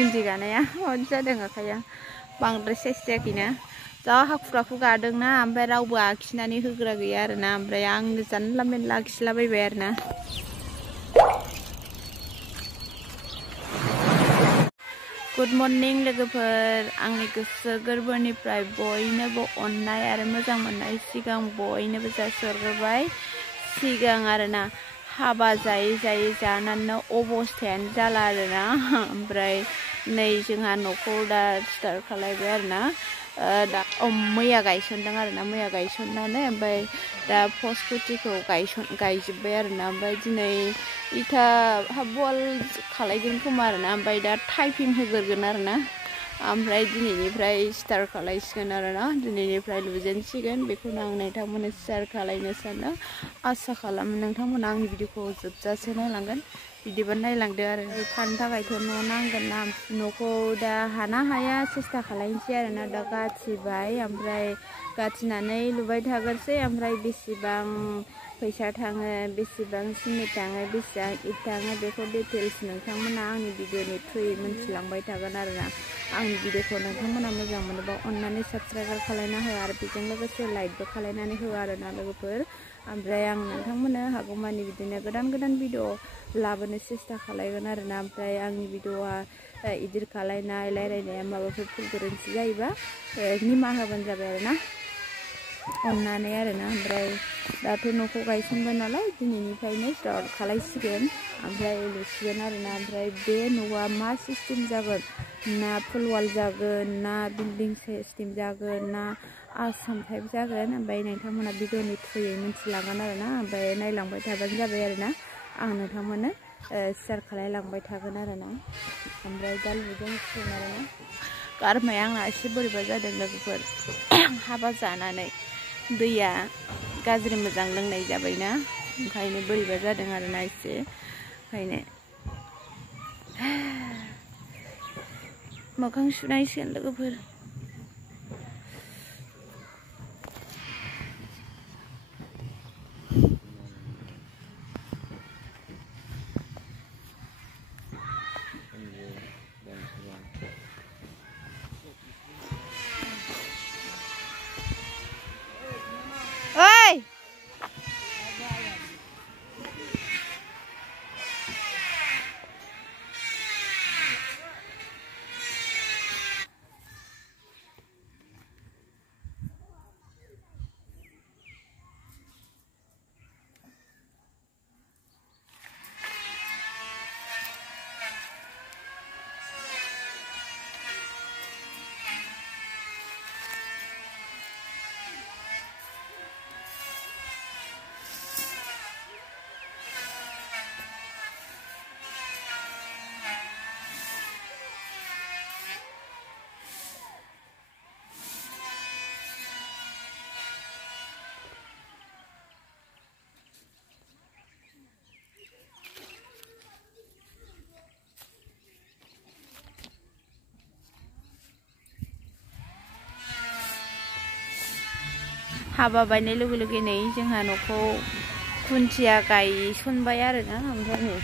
इन्दि गानाया माबायदि जादों आखाइया बांद्राय साइज जायाखैना जा हाखु दाखु गादोंना ओमफ्राय रावबो आखिनानै होग्रा गैया आरोना ओमफ्राय आंनो जानला मेनला आखिलाबायबाय आरोना गुड मर्निं लोगोफोर आंनि गोसो गोरबोनिफ्राय बयनोबो अननाय आरो मोजां मोननाय सिगां बयनोबो जासिहरग्रोबाय सिगां आरोना हाबा जायै जायै जानानै अबस्थायानो जाला आरोना ओमफ्राय नै जोंहा न'खौ दा स्टार्ट खालायबाय आरोना दा मैया गायसनदों आरोना मैया गायसननानै ओमफ्राय दा पस्ट खुथिखौ गायजोब्बाय आरोना ओमफ्राय दिनै इथा हाफ वाल खालायगोन खोमा आरोना ओमफ्राय दा टाइपिं होग्रोगोन आरोना ओमफ्राय दिनैनिफ्राय स्टार्ट खालायसिगोन आरोना दिनैनिफ्राय लुजेनसिगोन बेखौनो आं नोंथांमोननो शेयार खालायनो सानो आसा खालामो नोंथांमोना आंनि भिडिअखौ जोबजासे नायलांगोन बिदिबा नायलांदो आरो थानो थाखायथ' न' नांगोन ना न'खौ दा हाना हाया सेस्था खालायनोसै आरोना दा गाथिबाय ओमफ्राय गाथिनानै लुबाय थागोनसै ओमफ्राय बेसेबां फैसा थाङो बेसेबां सिमेन्ट थाङो बेसेबां इट थाङो बेखौ डिटेल्स नोंथांमोना आंनि भिडिअनि थ्रुयै मिन्थिलांबाय थागोन आरोना आंनि भिडिअखौ नोंथांमोना मोजां मोनोबा अननानै साबस्क्राइब खालायना हो आरो बेजों लोगोसे लाइकबो खालायनानै हो आरोना लोगोफोर ओमफ्राय आं नोंथांमोननो हागौमानि बिदिनो गोदान गोदान भिडिअ लाबोनो सेस्था खालायगोन आरोना ओमफ्राय आंनि भिडिअआ इदिट खालायनाय रायलायनाया माबाफोर भुल गोरोन्थि जायोबा निमाहा होबानो जाबाय आरोना अननानै आरोना ओमफ्राय दाथ' न'खौ गायसनबाय नालाय दिनैनिफ्रायनो स्टार्ट खालायसिगोन ओमफ्राय लुसिगोन आरोना ओमफ्राय बे न'आ मा सिस्टेम जागोन ना फुल वाल जागोन ना बिल्डिं सिस्टेम जागोन ना आसाम टाइप जागोन ओमफ्राय नोंथांमोना भिडिअनि थ्रुयै मिन्थिलांगोन आरोना ओमफ्राय नायलांबाय थाबानो जाबाय आरोना आं नोंथांमोननो शेयार खालायलांबाय थागोन आरोना ओमफ्राय दा लुजेनसिगोन आरोना गारमाया आंना एसे बोरैबा जादों लोगोफोर हाबा जानानै दैया गाज्रि मोजां लोंनाय जाबायना ओंखायनो बोरैबा जादों आरोना एसे ओंखायनो मोखां सुनायसिगोन लोगोफोर हाबा बायनाय लोगो लोगो नै जोंहा न'खौ खुन्थिया गायसनबाय आरोना ओमफ्राय नै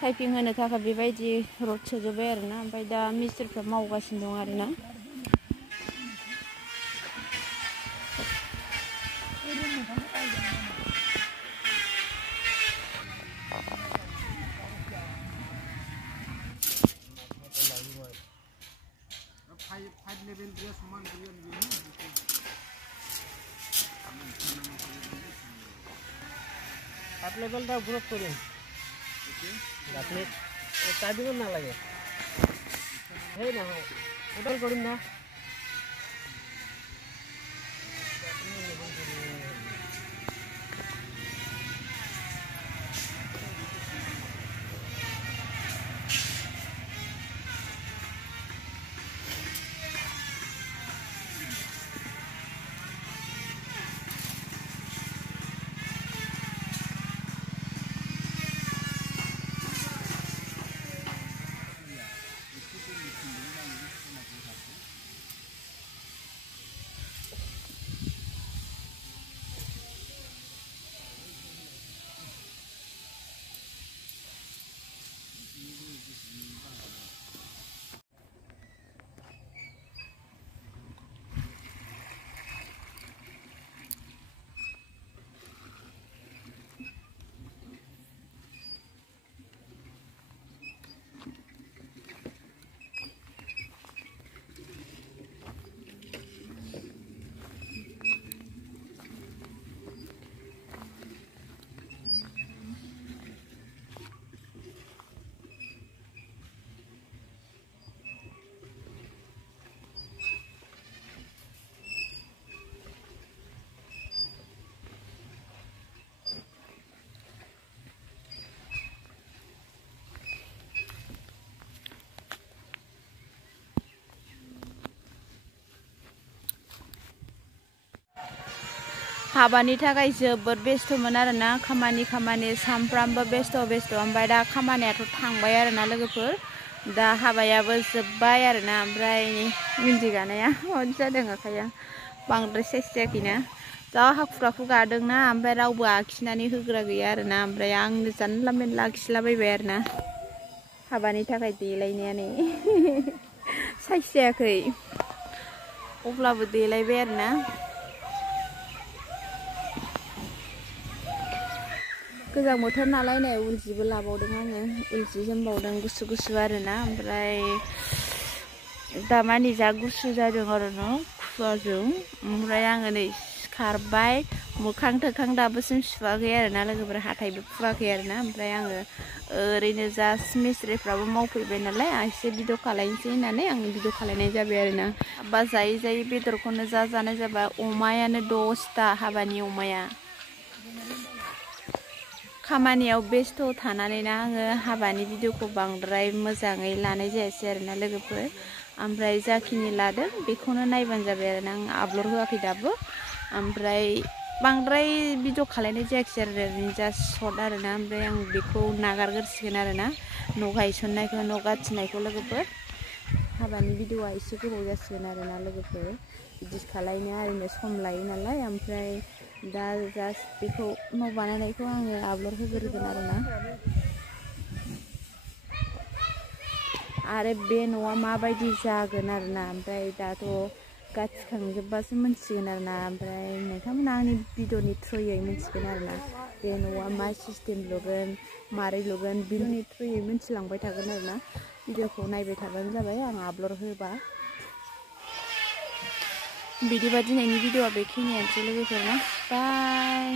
टाइपिं होनो थाखाय बेबायदि रड सोजोब्बाय आरोना ओमफ्राय दा मिस्ट्रिफ्रा मावगासिनो दं आरोना आप लेवल दा ग्रुप करें আপনি চাবি না লাগে এই না ওটাই করুন না हाबानि थाखाय जोबोद बेस्थ'मोन आरोना खामानि सामफ्रामबो बेस्थ' ओमफ्राय दा खामानियाथ' थांबाय आरोना लोगोफोर दा हाबायाबो जोब्बाय आरोना ओमफ्राय मिन्थि गानाया माबायदि जादों आखाइया बांद्राय साइज जायाखैना जा हाखु गादोंना ओमफ्राय रावबो आखिनानै होग्रा गैया आरोना ओमफ्राय आंनो जानला मेनला आखिलाबायबाय आरोना हाबानि थाखाय देलायनायानो साइज जायाखै अब्लाबो देलायबाय आरोना गोजां बोथोर नालाय नै उल जिबो लाबावदों आङो उल जि जोमबावदों गुसु आरोना ओमफ्राय दामानि जा गुसु जादों आरोना खुवाजों ओमफ्राय आङो नै सिखारबाय मोखां थोखां दाबोसिम सुवाखै आरोना लोगोफोर हाथायबो फुवाखै आरोना ओमफ्राय आङो ओरैनो जास्ट मिस्ट्रिफ्राबो मावफैबाय नालाय आं एसे भिडिअ खालायनोसै होननानै आं भिडिअ खालायनाय जाबाय आरोना हाबा जायै बेदरखौनो जानाय जाबाय अमायानो 10टा हाबानि अमाया खामानियाव बेस्थ' थानानैना आङो हाबानि भिडिअखौ बांद्राय मोजाङै लानाय जायासै आरोना लोगोफोर ओमफ्राय जाखिनि लादों बेखौनो नायबानो जाबाय आरोना आं आपल'ड होआखै दाबो ओमफ्राय बांद्राय भिडिअ खालायनाय जायाखिसै आरो ओरैनो जास्ट सर्ट आरोना ओमफ्राय आं बेखौ नागारगोरसिगोन आरोना न' गायसननायखौ न' गाथिनायखौ लोगोफोर हाबानि भिडिअआ एसे गोबाव जासिगोन आरोना लोगोफोर इदिट खालायनो आरिनो सम लायो नालाय ओमफ्राय दा जास्ट बेखौ न' बानायनायखौ आङो आपल'ड होग्रोगोन आरोना आरो बे न'आ माबायदि जागोन आरोना ओमफ्राय दाथ' गाथिखांजोब्बासो मोनसिगोन आरोना ओमफ्राय नोंथांमोना आंनि भिडिअनि थ्रुयै मोनसिगोन आरोना बे न'आ मा सिस्टेम लुगोन मारै लुगोन भिडिअनि थ्रुयै मोनथिलांबाय थागोन आरोना भिडिअखौ नायबाय थाबानो जाबाय आं आपल'ड होबा बिदिबा दिनैनि भिडिअआ बेखिनियानोसै लोगोफोर ना बाय